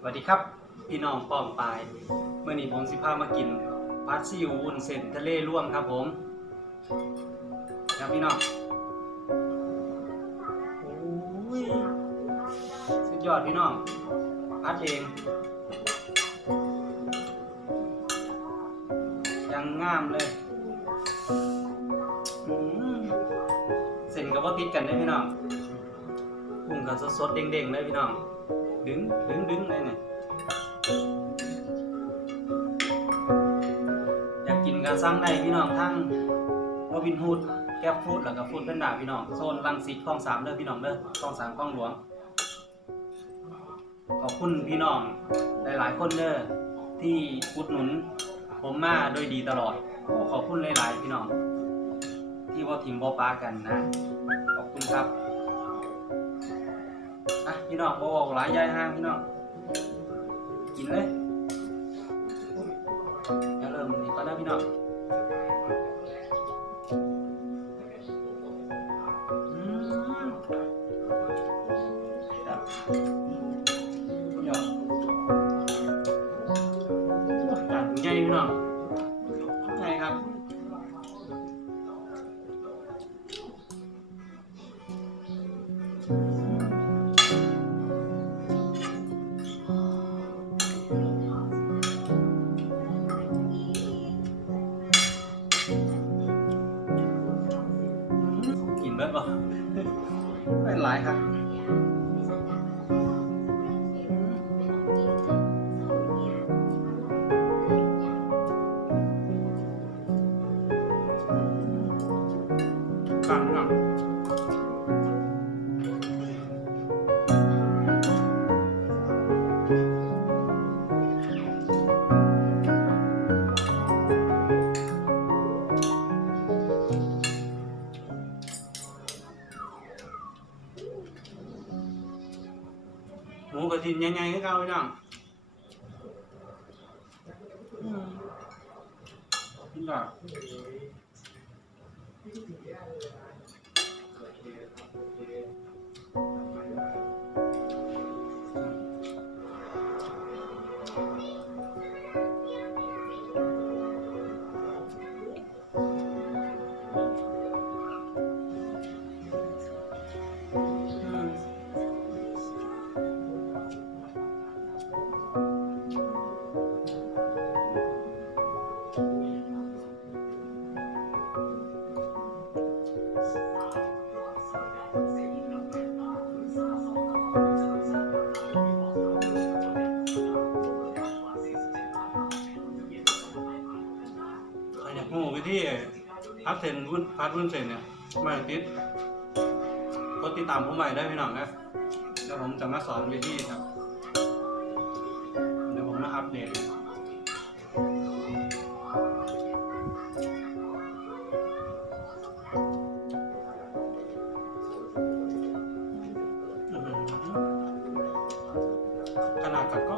สวัสดีครับพี่น้องป้องปายเมื่อนี้ผมสิพามากินผัดซีอิ๊ววุ้นเส้นทะเลร่วมครับผมครับพี่น้องโอ้ยสุดยอดพี่น้องผัดเองยังงามเลยเส้นกับว่าติดกันได้พี่น้องกุ้งกับสดๆเด้งๆเลยพี่น้องดึงเลยเนี่ยอยากกินกันสั่งได้พี่น้องทั้งโรบินฮูดแก๊ปฟู้ดแล้วก็ฟู้ดแพนด้าพี่น้องโซนรังสิตคลอง 3เด้อพี่น้องเด้อคลอง 3คลองหลวงขอบคุณพี่น้องหลายๆคนเด้อที่อุดหนุนผมมาโดยดีตลอดขอบคุณหลายๆพี่น้องที่ว่าทิมบ่ปากันนะขอบคุณครับพี่น้องบอกหลายยายห้างพี่น้องกินเลยอย่าเริ่มนี่ก็ได้พี่น้องการใหญ่พี่น้องใช่ครับกินเบิดบ่ไม่หลายครับฟังก่อนหมูกระถิ่นใหญ่ๆให้เขาพี่น้องพี่น้องโอ้วิธีพัดเส้นวุ้นพัดวุ้นเส้นเนี่ยไม่ติดกดติดตามผมไว้ได้พี่น้องนะเดี๋ยวผมจะมาสอนวิธีครับเดี๋ยวผมมาอัปเดตขนาดกับก็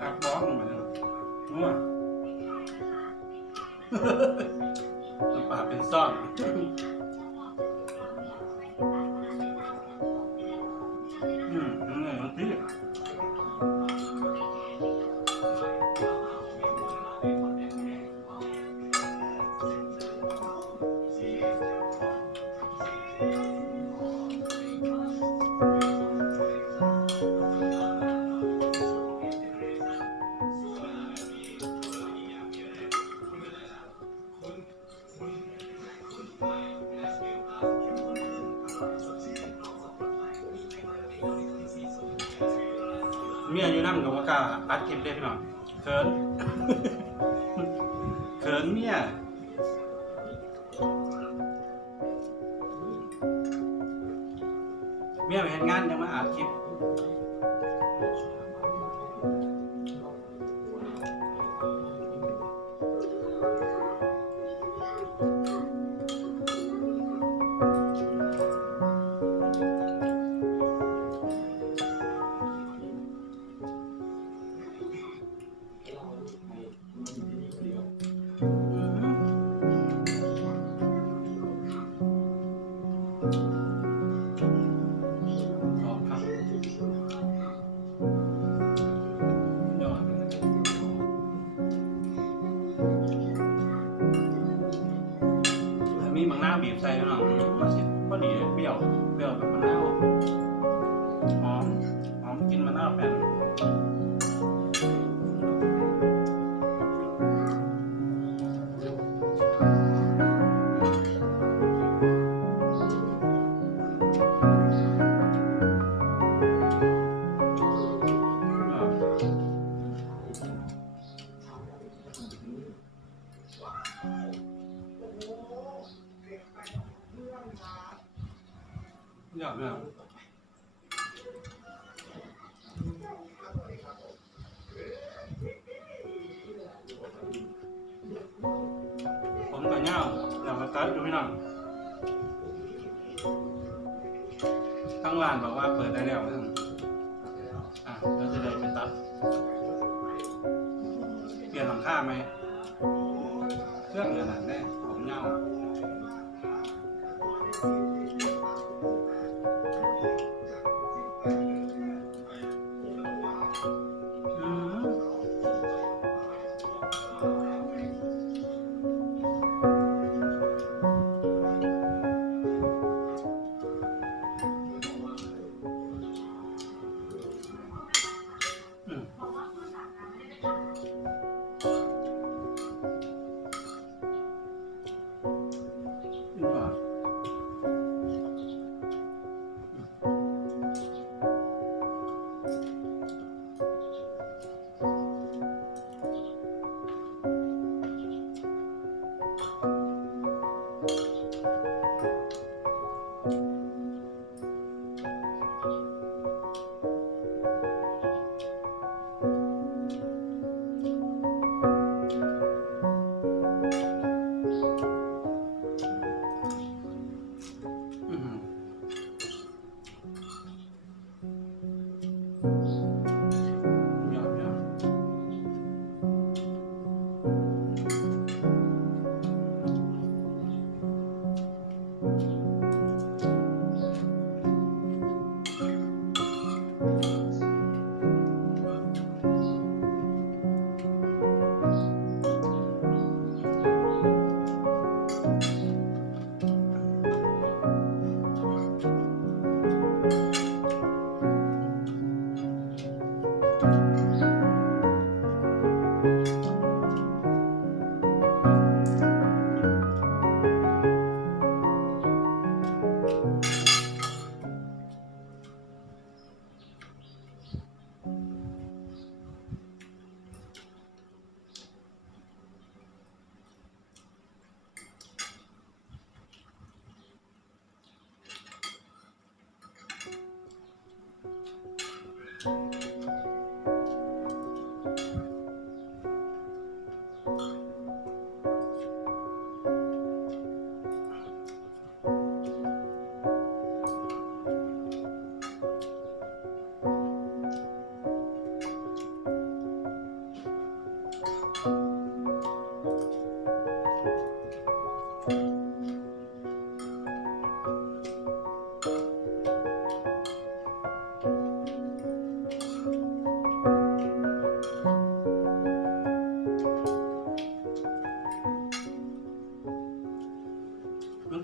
หักบอสเหมือนกัน น้ำปลาเป็นซ่อนมันพี่เมียอยู่นั่งกับว่ากล้าอัดคลิปได้พี่น้องเขิน เขินเมียไปเห็นงานยังมาอัดคลิปมีบางหน้าบีบใส่แล้วเนาะก็สิพอดีเลยเปรี้ยวแบบมะนาวหอมกินมะนาวเป็นยอดเลยผมกับเงาอยากมาตัดดูพี่น้องทั้งร้านบอกว่าเปิดได้แล้วนะเราจะได้ไปตัดเปลี่ยนหลังคาไหมเครื่องขนาดนี้ผมเงา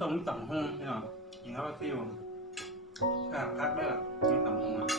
ตรงนี้ต่ำห้องพี่น้องกินข้าวซิวครับคักได้ละมีต่ำห้อง